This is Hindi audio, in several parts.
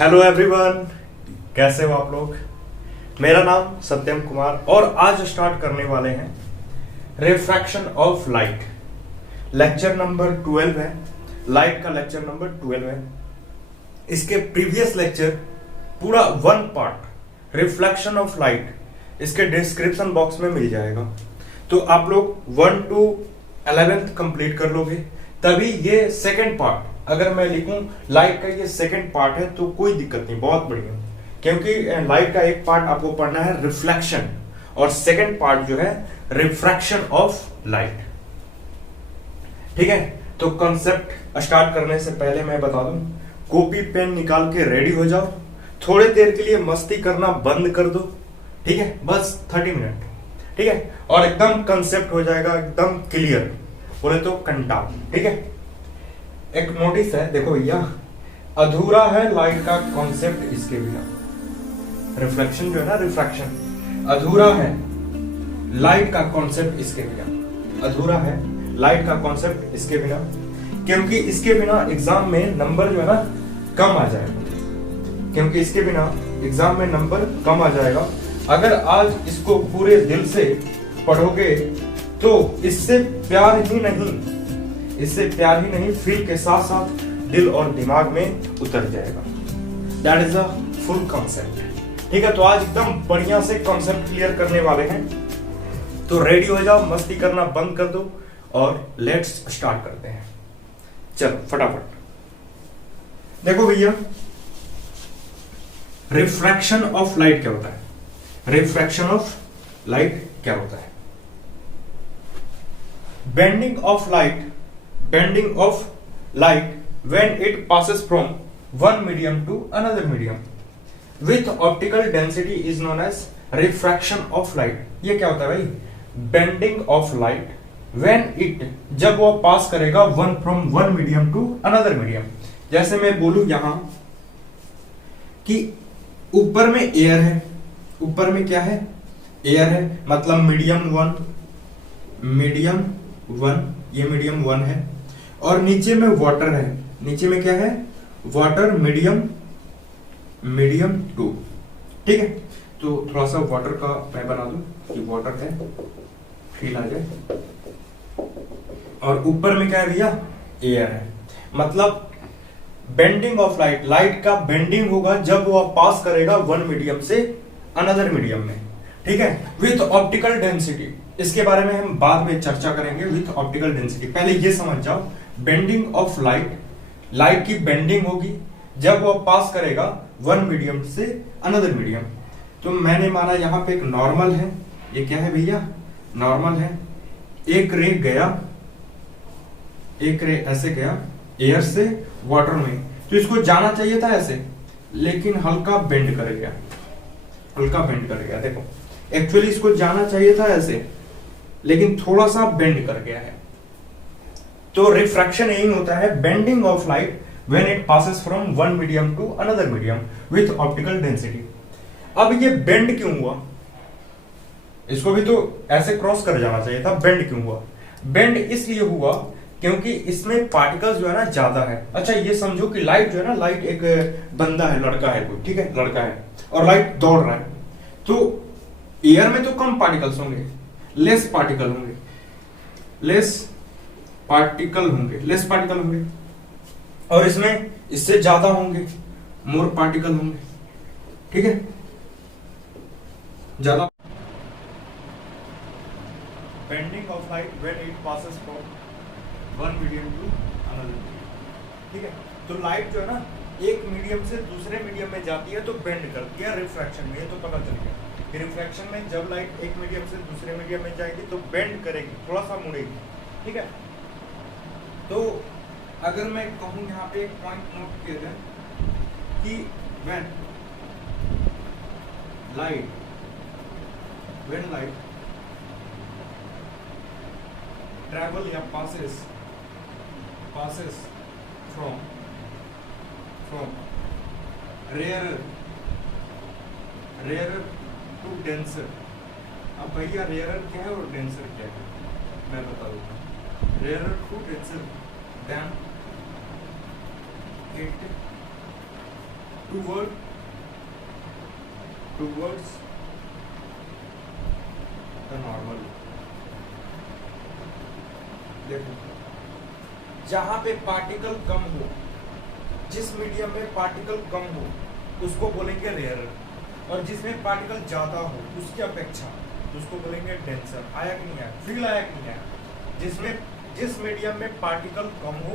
हेलो एवरीवन, कैसे हो आप लोग। मेरा नाम सत्यम कुमार और आज स्टार्ट करने वाले हैं refraction of light. Lecture number 12 है, लाइट का लेक्चर नंबर 12 है। इसके प्रीवियस लेक्चर पूरा one part reflection of light इसके डिस्क्रिप्शन बॉक्स में मिल जाएगा, तो आप लोग 1 to 11th कंप्लीट कर लोगे, तभी ये सेकंड पार्ट अगर मैं लिखूं लाइट का ये सेकंड पार्ट है तो कोई दिक्कत नहीं, बहुत बढ़िया। क्योंकि लाइट का एक पार्ट आपको पढ़ना है रिफ्लेक्शन और सेकंड पार्ट जो है रिफ्रैक्शन ऑफ लाइट। ठीक है, तो कॉन्सेप्ट स्टार्ट करने से पहले मैं बता दूं, कॉपी पेन निकाल के रेडी हो जाओ, थोड़ी देर के लिए मस्ती करना बंद कर दो। ठीक है, बस 30 मिनट। ठीक है, और एकदम कंसेप्ट हो जाएगा एकदम क्लियर, बोले तो कंटा। ठीक है, एक नोटिस है, देखो भैया, अधूरा है लाइट का कॉन्सेप्ट इसके बिना। रिफ्लेक्शन जो है ना, रिफ्रैक्शन अधूरा है लाइट का कॉन्सेप्ट इसके बिना, अधूरा है लाइट का कॉन्सेप्ट इसके बिना, क्योंकि इसके बिना एग्जाम में नंबर जो है ना कम आ जाएगा, क्योंकि इसके बिना एग्जाम में नंबर कम आ जाएगा। अगर आज इसको पूरे दिल से पढ़ोगे तो इससे प्यार ही नहीं फील के साथ साथ दिल और दिमाग में उतर जाएगा। That is a full concept. ठीक है, तो आज एकदम बढ़िया से कॉन्सेप्ट क्लियर करने वाले हैं, तो रेडी हो जाओ, मस्ती करना बंद कर दो और लेट्स स्टार्ट करते हैं। चलो फटाफट देखो भैया, रिफ्रैक्शन ऑफ लाइट क्या होता है, रिफ्रैक्शन ऑफ लाइट क्या होता है। bending of light when it passes from one medium to another medium with optical density is known as refraction of light। ये क्या होता है भाई, bending of light when it, जब वो पास करेगा from one medium to another medium। जैसे मैं बोलूं यहां कि ऊपर में एयर है, ऊपर में क्या है, एयर है, मतलब मीडियम वन, ये मीडियम 1 है, और नीचे में वाटर है, नीचे में क्या है, वाटर मीडियम 2। ठीक है, तो थोड़ा सा वाटर का मैं बना दूं कि वाटर है, फील आ जाए। और ऊपर में क्या है भैया, एयर है, मतलब बेंडिंग ऑफ लाइट, लाइट का बेंडिंग होगा जब वो पास करेगा वन मीडियम से अनदर मीडियम में। ठीक है, विथ ऑप्टिकल डेंसिटी, इसके बारे में हम बाद में चर्चा करेंगे। विथ ऑप्टिकल डेंसिटी, पहले ये समझ जाओ, बेंडिंग ऑफ लाइट, लाइट की बेंडिंग होगी जब वो पास करेगा वन मीडियम से अनदर मीडियम। तो मैंने माना यहाँ पे एक नॉर्मल है, ये क्या है भैया, नॉर्मल है, एक रे गया, एक रे ऐसे गया एयर से वाटर में, तो इसको जाना चाहिए था ऐसे, लेकिन हल्का बेंड कर गया, हल्का बेंड कर गया। देखो एक्चुअली इसको जाना चाहिए था ऐसे, लेकिन थोड़ा सा बेंड कर गया है। तो रिफ्रैक्शन यही होता है, bending of light when it passes from one medium to another medium with optical density. अब ये बेंड क्यों हुआ, इसको भी तो ऐसे क्रॉस कर जाना चाहिए था, बेंड क्यों हुआ, बेंड इसलिए हुआ क्योंकि इसमें पार्टिकल्स जो है ना ज्यादा है। अच्छा ये समझो कि लाइट जो है ना, लाइट एक बंदा है, लड़का है कोई, ठीक है, लड़का है और लाइट दौड़ रहा है, तो एयर में तो कम पार्टिकल्स होंगे, लेस पार्टिकल होंगे, लेस पार्टिकल होंगे, और इसमें इससे ज्यादा होंगे, मोर पार्टिकल होंगे। ठीक है, ज्यादा। Bending of light when it passes from one medium to another medium. ठीक है, तो लाइट जो है ना एक मीडियम से दूसरे मीडियम में जाती है तो बेंड करती है रिफ्रैक्शन में, ये तो पता चल गया। रिफ्रैक्शन में जब लाइट एक मीडियम से दूसरे मीडियम में जाएगी तो बेंड करेगी, थोड़ा सा मुड़ेगी। ठीक है, तो अगर मैं कहूं यहाँ पे एक पॉइंट नोट किया जाए कि व्हेन लाइट ट्रैवल या passes from rare to denser. अब भैया रेयर क्या है और डेंसर क्या है मैं बता दूंगा। Rare to denser then it towards the normal. देखो, जहां पे पार्टिकल कम हो, जिस मीडियम में पार्टिकल कम हो उसको बोलेंगे रेयरर, और जिसमें पार्टिकल ज्यादा हो उसकी अपेक्षा उसको बोलेंगे डेंसर। आया कि नहीं आया? फील आया कि नहीं आया? जिस मीडियम में पार्टिकल कम हो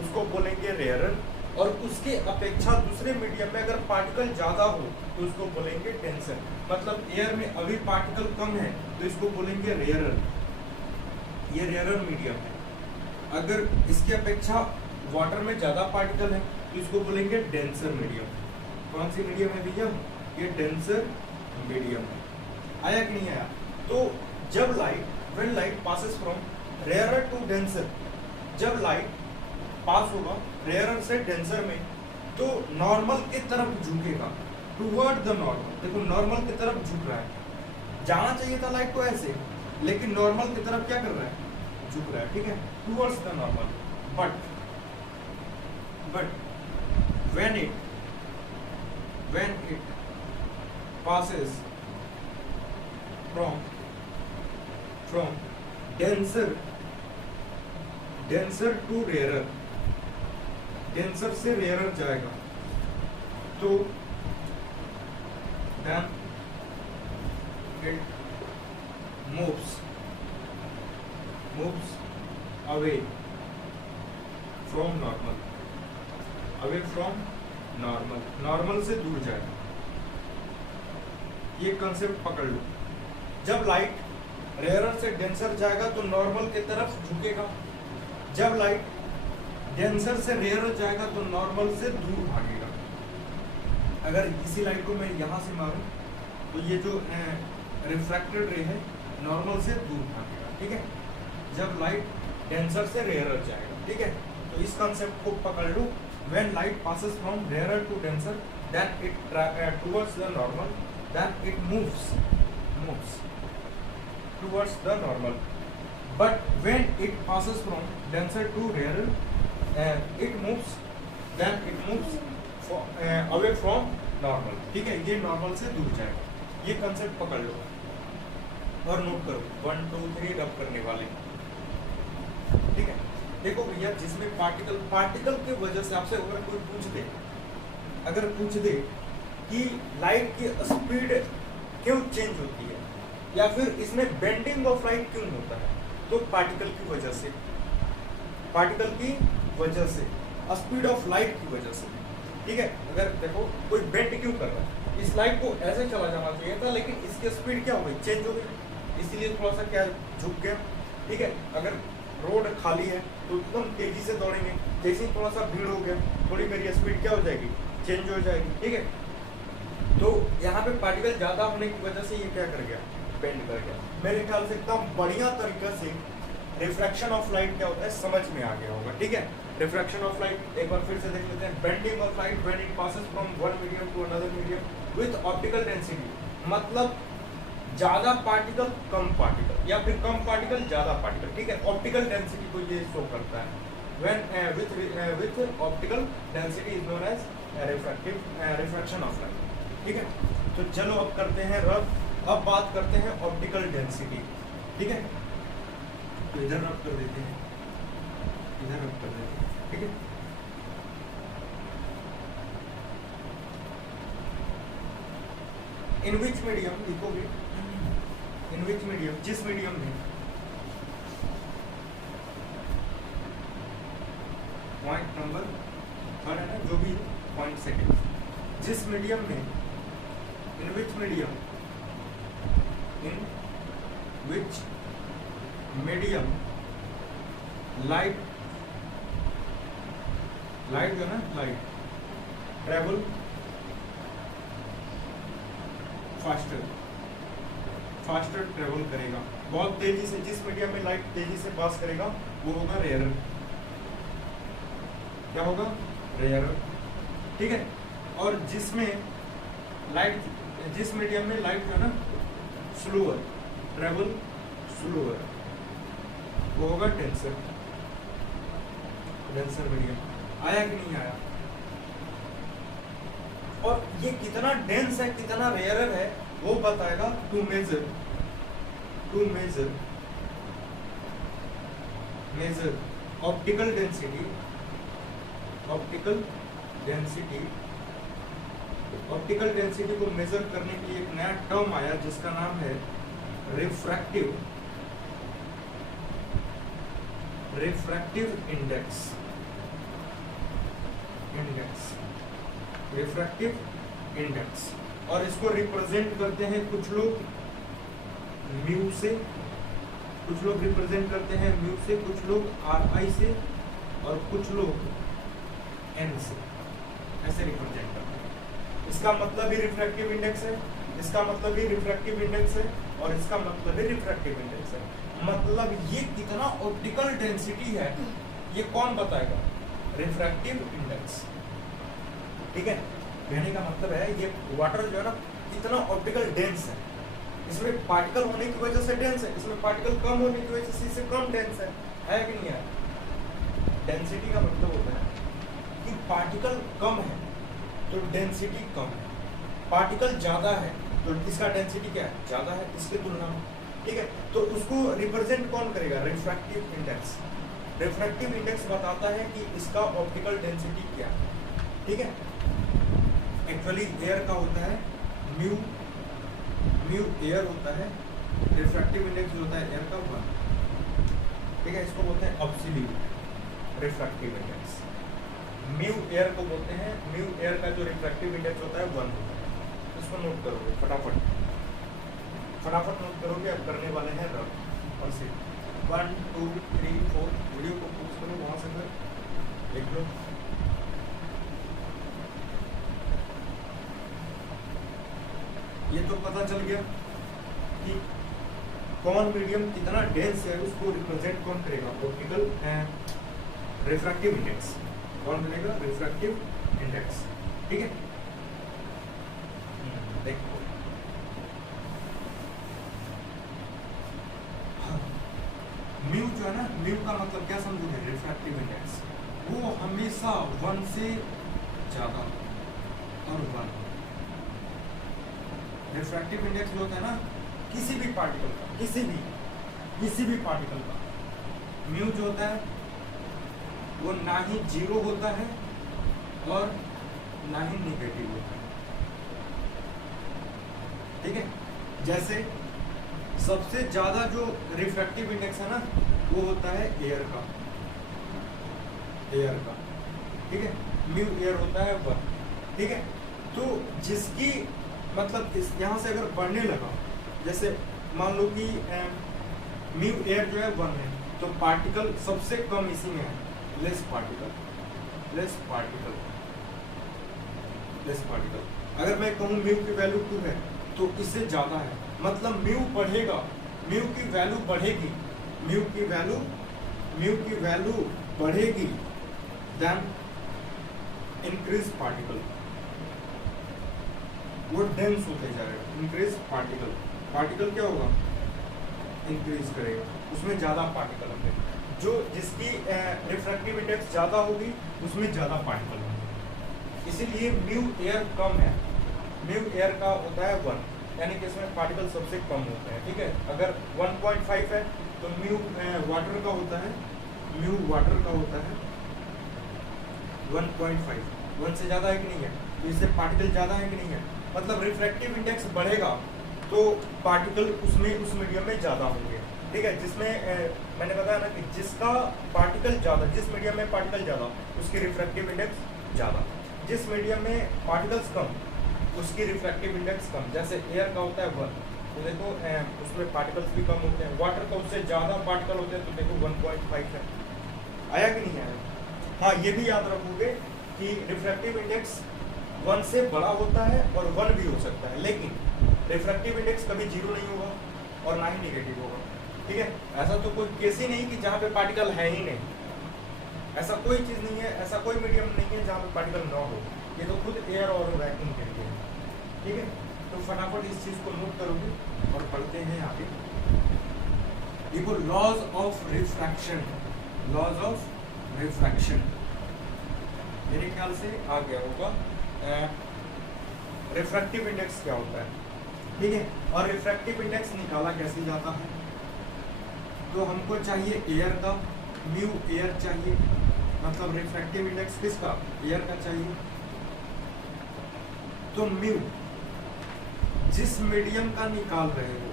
उसको बोलेंगे रेयरर, और उसके अपेक्षा दूसरे मीडियम में अगर पार्टिकल ज्यादा हो तो उसको बोलेंगे डेंसर। मतलब एयर में अभी पार्टिकल कम है तो इसको बोलेंगे रेयरर, ये रेयरर मीडियम है। अगर इसकी अपेक्षा वाटर में ज्यादा पार्टिकल है तो इसको बोलेंगे डेंसर मीडियम। कौन सी मीडियम है भैया? ये डेंसर मीडियम है। आया कि नहीं आया? तो जब when light passes from rarer to denser, जब लाइट पास होगा रेयरर से डेंसर में तो नॉर्मल की तरफ झुकेगा, टुवर्ड द नॉर्मल। देखो नॉर्मल की तरफ झुक रहा है, जाना चाहिए था लाइट को ऐसे, लेकिन नॉर्मल की तरफ क्या कर रहा है? झुक रहा है, ठीक है, towards the normal. But when it passes from denser to rarer, denser से rarer जाएगा तो then it moves away from normal से दूर जाएगा। ये कंसेप्ट पकड़ लो। जब लाइट रेयरर से डेंसर जाएगा तो नॉर्मल की तरफ झुकेगा, जब लाइट डेंसर से रेयरर जाएगा तो नॉर्मल से दूर भागेगा। अगर इसी लाइट को मैं यहां से मारूं तो ये जो रिफ्रैक्टेड रे है नॉर्मल से दूर भागेगा, ठीक है, जब लाइट डेंसर से रेयरर जाएगा, ठीक है। तो इस कंसेप्ट को पकड़ लो। When light passes from rarer to denser, then it towards the normal, then it moves towards the normal. But when it passes from denser to rarer, it moves away from normal, ठीक है, ये नॉर्मल से दूर जाएगा। ये कंसेप्ट पकड़ लो और नोट करो, 1 2 3 रब करने वाले, ठीक है। देखो भैया, जिसमें पार्टिकल की वजह से आपसे अगर कोई पूछ दे कि लाइट की स्पीड क्यों चेंज होती है या फिर इसमें बेंडिंग ऑफ लाइट क्यों होता है, तो पार्टिकल की वजह से स्पीड ऑफ लाइट की वजह से, ठीक है। अगर देखो कोई बेंड क्यों कर रहा है, इस लाइट को ऐसे चला जाना चाहिए था लेकिन इसकी स्पीड क्या हो गई? चेंज हो गई, इसीलिए थोड़ा सा क्या झुक गया, ठीक है। अगर रोड खाली है तो एकदम तेजी से दौड़ेंगे, जैसे ही थोड़ा सा भीड़ हो गया थोड़ी मेरी स्पीड क्या हो जाएगी? चेंज हो जाएगी, ठीक है। तो यहाँ पे पार्टिकल ज्यादा होने की वजह से ये क्या कर गया? बेंड कर गया। मेरे ख्याल से एकदम बढ़िया तरीके से रिफ्रैक्शन ऑफ लाइट क्या होता है समझ में आ गया होगा, ठीक है। रिफ्रैक्शन ऑफ लाइट एक बार फिर से देख लेते हैं। Bending of light when it passes from one medium to another medium with optical density, मतलब ज्यादा पार्टिकल कम पार्टिकल या फिर कम पार्टिकल ज्यादा पार्टिकल, ठीक है। ऑप्टिकल डेंसिटी को ये शो करता है। When with optical density is known as refraction of light, ठीक है। तो चलो अब करते हैं रब, अब बात करते हैं ऑप्टिकल डेंसिटी, ठीक है। तो इधर रब कर देते हैं, इधर रब कर देते हैं, ठीक है। इन विच मीडियम लिखोगे, इन विच मीडियम, जिस मीडियम में पॉइंट नंबर थर्ड है ना, जो भी पॉइंट सेकेंड, जिस मीडियम में, इन विच मीडियम लाइट जो है ना, लाइट ट्रेवल फास्टर ट्रेवल करेगा, बहुत तेजी से, जिस मीडियम में लाइट तेजी से पास करेगा वो होगा रेयरर, क्या होगा? रेयरर, ठीक है। और जिसमें लाइट, जिस मीडियम में लाइट जो है ना स्लोअर ट्रेवल, स्लोअर, वो होगा डेंसर मीडियम। आया कि नहीं आया? और ये कितना डेंस है कितना रेयरर है वो बताएगा टू मेजर ऑप्टिकल डेंसिटी को मेजर करने के लिए एक नया टर्म आया जिसका नाम है रिफ्रैक्टिव इंडेक्स। और इसको रिप्रेजेंट करते हैं कुछ लोग म्यू से, कुछ लोग रिप्रेजेंट करते हैं म्यू से, कुछ लोग RI से और कुछ लोग N से, ऐसे रिप्रेजेंट करते हैं। इसका मतलब ही रिफ्रैक्टिव इंडेक्स है, इसका मतलब ही रिफ्रैक्टिव इंडेक्स है और इसका मतलब ही रिफ्रैक्टिव इंडेक्स है। मतलब ये कितना ऑप्टिकल डेंसिटी है ये कौन बताएगा? Refractive index. ठीक है, कहने का मतलब है ये वाटर जो है ना कितना ऑप्टिकल डेंस है, इसमें पार्टिकल होने की वजह से डेंस है, इसमें पार्टिकल कम होने की वजह से इससे कम डेंस है कि नहीं है? डेंसिटी का मतलब होता है कि पार्टिकल कम है तो डेंसिटी कम है, पार्टिकल ज्यादा है तो इसका डेंसिटी क्या है? ज्यादा है इसकी तुलना में। ठीक है, तो उसको रिप्रेजेंट कौन करेगा? Refractive index. रिफ्रैक्टिव इंडेक्स बताता है कि इसका ऑप्टिकल डेंसिटी क्या है। ठीक है, एक्चुअली एयर का होता है म्यू एयर होता है, रिफ्रैक्टिव इंडेक्स जो होता है एयर का 1। ठीक है, इसको बोलते हैं absolute refractive index. Mu air को बोलते हैं, म्यू एयर का जो रिफ्रैक्टिव इंडेक्स होता है 1 होता है। इसको नोट करोगे फटाफट नोट करोगे। अब करने वाले हैं रब और सिर्फ 1 2 3 4 वीडियो को पोस्ट करो, वहां से देख लो। ये तो पता चल गया कि कौन मीडियम कितना डेंस है, उसको रिप्रेजेंट कौन करेगा? Optical refractive index. कौन करेगा? Refractive index. ठीक है, देखो म्यू जो है ना, म्यू का मतलब क्या समझोगे? रिफ्रैक्टिव इंडेक्स वो हमेशा 1 से ज्यादा और 1। रिफ्रैक्टिव इंडेक्स जो होता है ना किसी भी पार्टिकल का, किसी भी पार्टिकल का म्यू जो होता है वो ना ही 0 होता है और ना ही नेगेटिव होता है। ठीक है, जैसे सबसे ज्यादा जो रिफ्रैक्टिव इंडेक्स है ना वो होता है एयर का। ठीक है, म्यू एयर होता है 1। ठीक है, तो जिसकी मतलब इस यहाँ से अगर बढ़ने लगा, जैसे मान लो कि म्यू एयर जो है 1 है तो पार्टिकल सबसे कम इसी में है, लेस पार्टिकल। अगर मैं कहूँ म्यू की वैल्यू 2 है तो इससे ज्यादा है, मतलब म्यू बढ़ेगा, म्यू की वैल्यू बढ़ेगी देन इंक्रीज पार्टिकल। वो डेंस होते जाएगा, इंक्रीज पार्टिकल क्या होगा? इंक्रीज करेगा, उसमें ज्यादा पार्टिकल होंगे। जो जिसकी रिफ्रैक्टिव इंडेक्स ज्यादा होगी उसमें ज्यादा पार्टिकल होंगे। इसीलिए म्यू एयर कम है, म्यू एयर का होता है 1, यानी कि इसमें पार्टिकल सबसे कम होते हैं। ठीक है, अगर 1.5 है तो म्यू वाटर का होता है 1.5। 1 से ज्यादा है कि नहीं है? तो इससे पार्टिकल ज्यादा है कि नहीं है? मतलब रिफ्रैक्टिव इंडेक्स बढ़ेगा तो पार्टिकल उसमें उस मीडियम में ज्यादा होंगे। ठीक है, जिसमें मैंने बताया ना कि जिसका पार्टिकल ज्यादा, जिस मीडियम में पार्टिकल ज्यादा उसकी रिफ्रैक्टिव इंडेक्स ज्यादा, जिस मीडियम में पार्टिकल्स कम उसकी रिफ्रैक्टिव इंडेक्स कम। जैसे एयर का होता है 1 तो देखो उसमें पार्टिकल्स भी कम होते हैं, वाटर का उससे ज्यादा पार्टिकल होते हैं तो देखो 1.5 है। आया कि नहीं आया? हाँ, ये भी याद रखोगे कि रिफ्रैक्टिव इंडेक्स 1 से बड़ा होता है और 1 भी हो सकता है, लेकिन रिफ्रैक्टिव इंडेक्स कभी 0 नहीं होगा और ना ही नेगेटिव होगा। ठीक है, ऐसा तो कोई केस ही नहीं कि जहाँ पे पार्टिकल है ही नहीं, ऐसा कोई चीज़ नहीं है, ऐसा कोई मीडियम नहीं है जहाँ पे पार्टिकल ना हो। ये तो खुद एयर और वैक्यूम के लिए। ठीक है, तो फटाफट इस चीज़ को नोट करोगे और पढ़ते हैं आगे। देखो लॉज ऑफ रिफ्रैक्शन मेरे ख्याल से आ गया होगा। रिफ्रैक्टिव इंडेक्स क्या होता है, ठीक है। और रिफ्रैक्टिव इंडेक्स निकाला कैसे जाता है, तो हमको चाहिए एयर का, म्यू एयर चाहिए, मतलब रिफ्रैक्टिव इंडेक्स किसका, एयर का चाहिए। तो म्यू जिस मीडियम का निकाल रहे हो,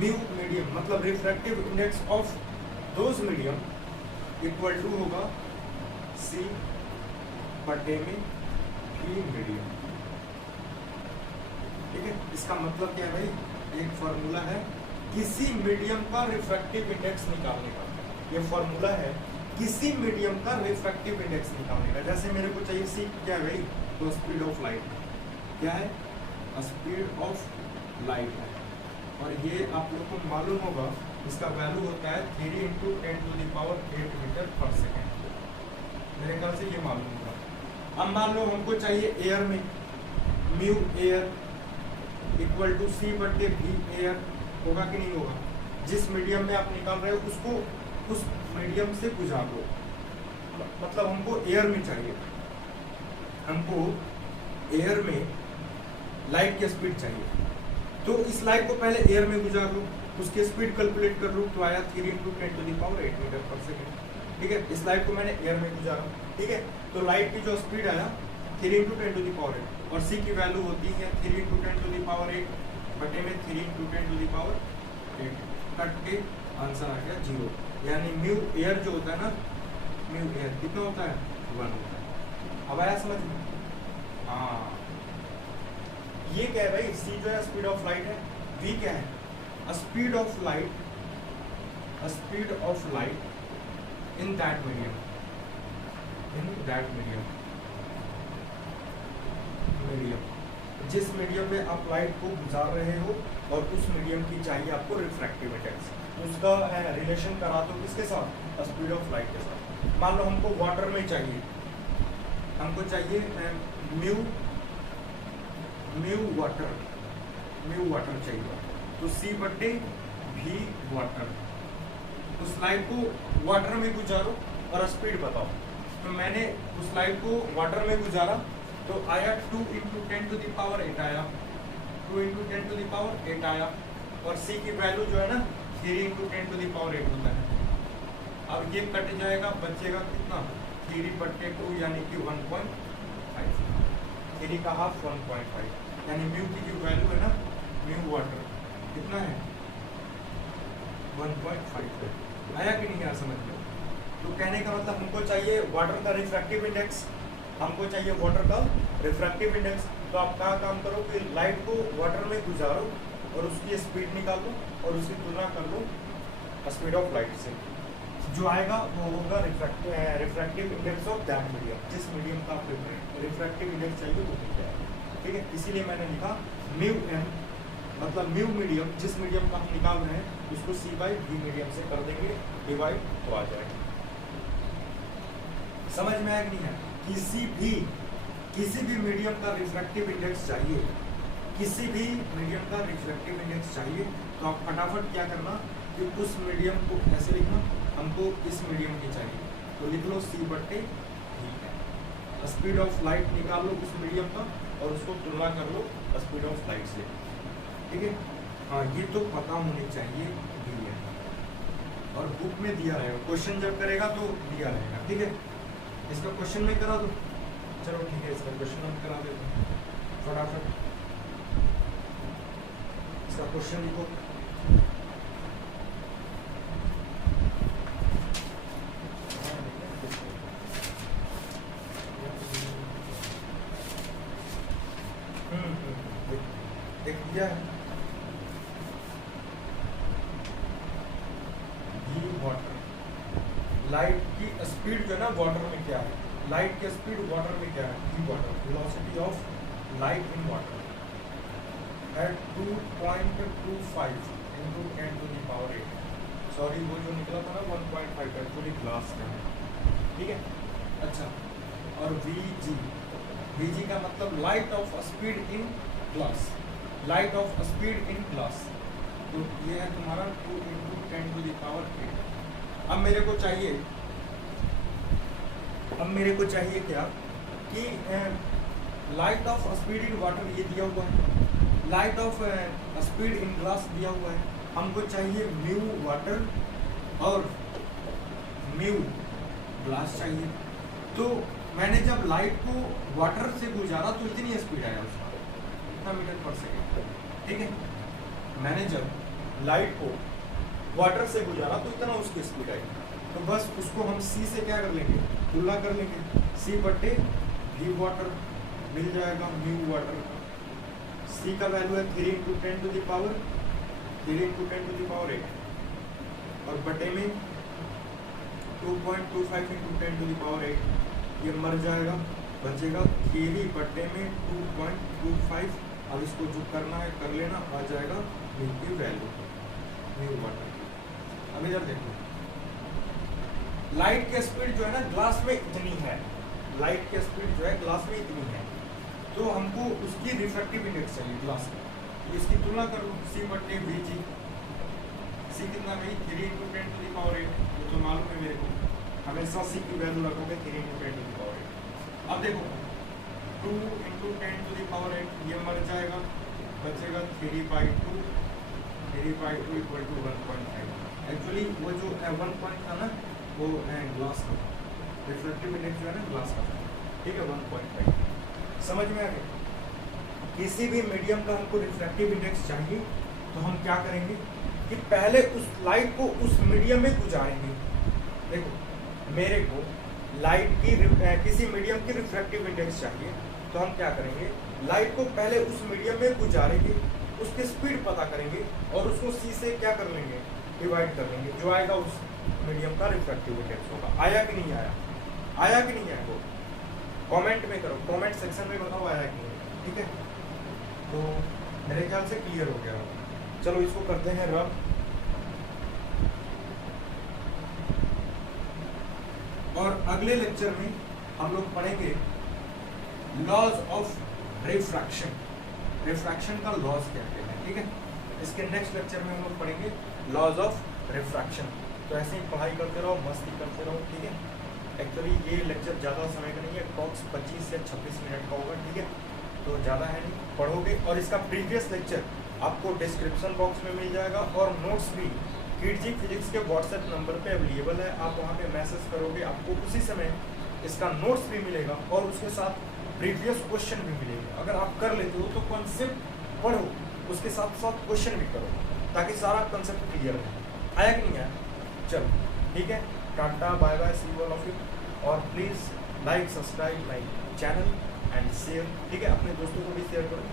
म्यू मीडियम मतलब refractive index of those medium equal to होगा सी बटे में भी मीडियम, ठीक है। इसका मतलब क्या है भाई, एक फॉर्मूला है किसी मीडियम का रिफ्रैक्टिव इंडेक्स निकालने का, ये फॉर्मूला है किसी मीडियम का रिफ्रैक्टिव इंडेक्स निकालने का। जैसे मेरे को चाहिए सी क्या है भाई, तो स्पीड ऑफ लाइट क्या है, स्पीड ऑफ लाइट है, और ये आप लोग को मालूम होगा इसका वैल्यू होता है 3 इंटू 10⁸ मीटर पर सेकेंड, मेरे ख्याल से ये मालूम होगा। अब मान लो हमको चाहिए एयर में, म्यू एयर इक्वल टू सी बटे भी एयर, होगा कि नहीं होगा। जिस मीडियम में आप निकाल रहे हो उसको उस मीडियम से गुजार दो, मतलब हमको एयर में चाहिए, हमको एयर में लाइट की स्पीड चाहिए, तो इस लाइट को पहले एयर में गुजार लो, उसकी स्पीड कैलकुलेट कर लो, तो आया 3 इंटू 10⁸ मीटर पर सेकेंड, ठीक है। इस लाइट को मैंने एयर में गुजारा, ठीक है। तो लाइट की जो स्पीड आया 3 इंटू 10⁸, और सी की वैल्यू होती है 3 इंटू 10⁸ बटे में 3 इंटू 10⁸, कट के आंसर आ गया 0, यानी म्यू एयर जो होता है ना, म्यू एयर कितना होता है, 1 होता है। अब आया समझ में, हाँ ये क्या है भाई, सी जो है स्पीड ऑफ लाइट है, वी क्या है, speed of light, speed of light in that medium, in that medium, medium जिस मीडियम में आप लाइट को गुजार रहे हो, और उस मीडियम की चाहिए आपको रिफ्रैक्टिव इंडेक्स, उसका रिलेशन करा दो किसके साथ, स्पीड ऑफ लाइट के साथ। मान लो हमको वाटर में चाहिए, हमको चाहिए म्यू वाटर चाहिए, तो सी बटे भी वाटर, उस लाइट को वाटर में गुजारो और स्पीड बताओ। तो मैंने उस लाइट को वाटर में गुजारा, तो आया 2 इंटू 10⁸ आया, 2 इंटू 10⁸ आया, और सी की वैल्यू जो है ना 3 इंटू 10⁸ होता है। अब ये कट जाएगा, बचेगा कितना, 3 बटे 2 यानी कि 1.5, 3 का हाफ 1.5, यानी म्यू की जो वैल्यू है ना, म्यू वाटर कितना है 1.5 है। आया कि नहीं यार समझ लो। तो कहने का मतलब हमको चाहिए वाटर का रिफ्रैक्टिव इंडेक्स, हमको चाहिए वाटर का रिफ्रैक्टिव इंडेक्स। तो आप क्या काम करो कि लाइट को वाटर में गुजारो और उसकी स्पीड निकालो और उसकी तुलना कर लो स्पीड ऑफ लाइट से, जो आएगा वो होगा refractive index of that medium, जिस मीडियम का आप रिफ्रैक्टिव इंडेक्स चाहिए वो मिल जाएगा, ठीक है। इसीलिए मैंने लिखा म्यू एम, मतलब म्यू मीडियम जिस मीडियम का हम निकाल रहे हैं उसको सी बाई वी मीडियम से कर देंगे डिवाइड, तो आ जाएगा। समझ में आया कि नहीं है। किसी भी मीडियम का रिफ्रैक्टिव इंडेक्स चाहिए, किसी भी मीडियम का रिफ्रैक्टिव इंडेक्स चाहिए, तो आप फटाफट क्या करना कि उस मीडियम को ऐसे लिखना, हमको इस मीडियम की चाहिए तो लिख लो सी बटे वी है। स्पीड ऑफ लाइट निकाल लो उस मीडियम का और उसको तुलना कर लो स्पीड ऑफ लाइट से, ठीक है। हाँ ये तो पता होनी चाहिए वी है, और बुक में दिया रहेगा, क्वेश्चन जब करेगा तो दिया रहेगा, ठीक है। इसका क्वेश्चन में करा दो, चलो ठीक है, इसका क्वेश्चन हम करा देते हैं फटाफट। इसका क्वेश्चन लिखो, देख दिया है। वाटर, लाइट की स्पीड जो है ना वाटर में क्या है, लाइट की स्पीड वाटर में क्या है, v water, velocity of light in water at 2.25 into 10⁸, sorry वो जो निकला था ना 1.5 एक्चुअली ग्लास का है, ठीक है। अच्छा, और वी जी का मतलब light of speed in glass, light of speed in glass, तो ये है तुम्हारा 2 इंटू 10⁸। अब मेरे को चाहिए क्या कि light of speed in water ये दिया हुआ है, light of speed in glass दिया हुआ है। हमको चाहिए म्यू वाटर और म्यू ग्लास चाहिए। तो मैंने जब लाइट को वाटर से गुजारा तो इतनी स्पीड आया उसका, इतना मीटर पर सेकेंड, ठीक है। मैंने जब लाइट को वाटर से गुजारा तो इतना उसकी स्पीड आई। तो बस उसको हम सी से क्या कर लेंगे, तुलना कर लेंगे। सी बटे वी वाटर मिल जाएगा म्यू वाटर। सी का वैल्यू है 3 × 10⁻, 3 × 10⁻8 और बटे में 2.25 × 10⁸। ये मर जाएगा, बचेगा 3 बटे में 2.25। अब इसको जो करना है कर लेना, आ जाएगा म्यू की वैल्यू, म्यू वाटर की। अब इधर देखो, लाइट की स्पीड जो है ना ग्लास में इतनी है, लाइट की स्पीड जो है ग्लास में इतनी है, तो हमको उसकी रिफ्रैक्टिव इंडेक्स चाहिए ग्लास का। तो इसकी तुलना कर लो, सी बटे वी जी। सी कितना गई 3 × 10⁸, ये तो मालूम है मेरे को, हमेशा सी की वैल्यू रखोगे 3 × 10⁸। अब देखो 2 × 10⁸, ये मर जाएगा, बचेगा 3/2, 3/2 = 1.5। एक्चुअली वो जो 1 पॉइंट था ना वो ग्लास का, रिफ्रैक्टिव इंडेक्स जो है ना ग्लास का, ठीक है 1.5। समझ में आ गया। किसी भी मीडियम का हमको रिफ्रैक्टिव इंडेक्स चाहिए तो हम क्या करेंगे कि पहले उस लाइट को उस मीडियम में गुजारेंगे। देखो मेरे को लाइट की किसी मीडियम की रिफ्रैक्टिव इंडेक्स चाहिए तो हम क्या करेंगे, लाइट को पहले उस मीडियम में गुजारेंगे, उसकी स्पीड पता करेंगे और उसको सी से क्या कर लेंगे, डिवाइड कर लेंगे, जो आएगा उस मीडियम का रिफ्रैक्टिव इंडेक्स होगा। आया कि नहीं आया, आया कि नहीं आया, वो कमेंट में करो, कमेंट सेक्शन में बताओ आया कि नहीं, ठीक है। तो मेरे ख्याल से क्लियर हो गया। चलो इसको करते हैं रब। और अगले लेक्चर में हम लोग पढ़ेंगे लॉज ऑफ रिफ्रैक्शन, रिफ्रैक्शन का लॉज क्या क्या है, ठीक है। इसके नेक्स्ट लेक्चर में हम लोग पढ़ेंगे लॉज ऑफ रिफ्रैक्शन। तो ऐसे ही पढ़ाई करते रहो, मस्ती करते रहो, ठीक है। एक्चुअली ये लेक्चर ज़्यादा समय का नहीं है, अप्रॉक्स 25 से 26 मिनट का होगा, ठीक है। तो ज़्यादा है नहीं, पढ़ोगे। और इसका प्रीवियस लेक्चर आपको डिस्क्रिप्शन बॉक्स में मिल जाएगा और नोट्स भी किडजी फिजिक्स के व्हाट्सएप नंबर पे अवेलेबल है। आप वहाँ पे मैसेज करोगे, आपको उसी समय इसका नोट्स भी मिलेगा और उसके साथ प्रीवियस क्वेश्चन भी मिलेगा। अगर आप कर लेते हो तो कॉन्सेप्ट पढ़ो, उसके साथ साथ क्वेश्चन भी करो, ताकि सारा कॉन्सेप्ट क्लियर हो। आया कि नहीं आया? चलो ठीक है, tata bye bye, see all of you. और please like subscribe my channel and share, ठीक है। अपने दोस्तों को भी शेयर करो।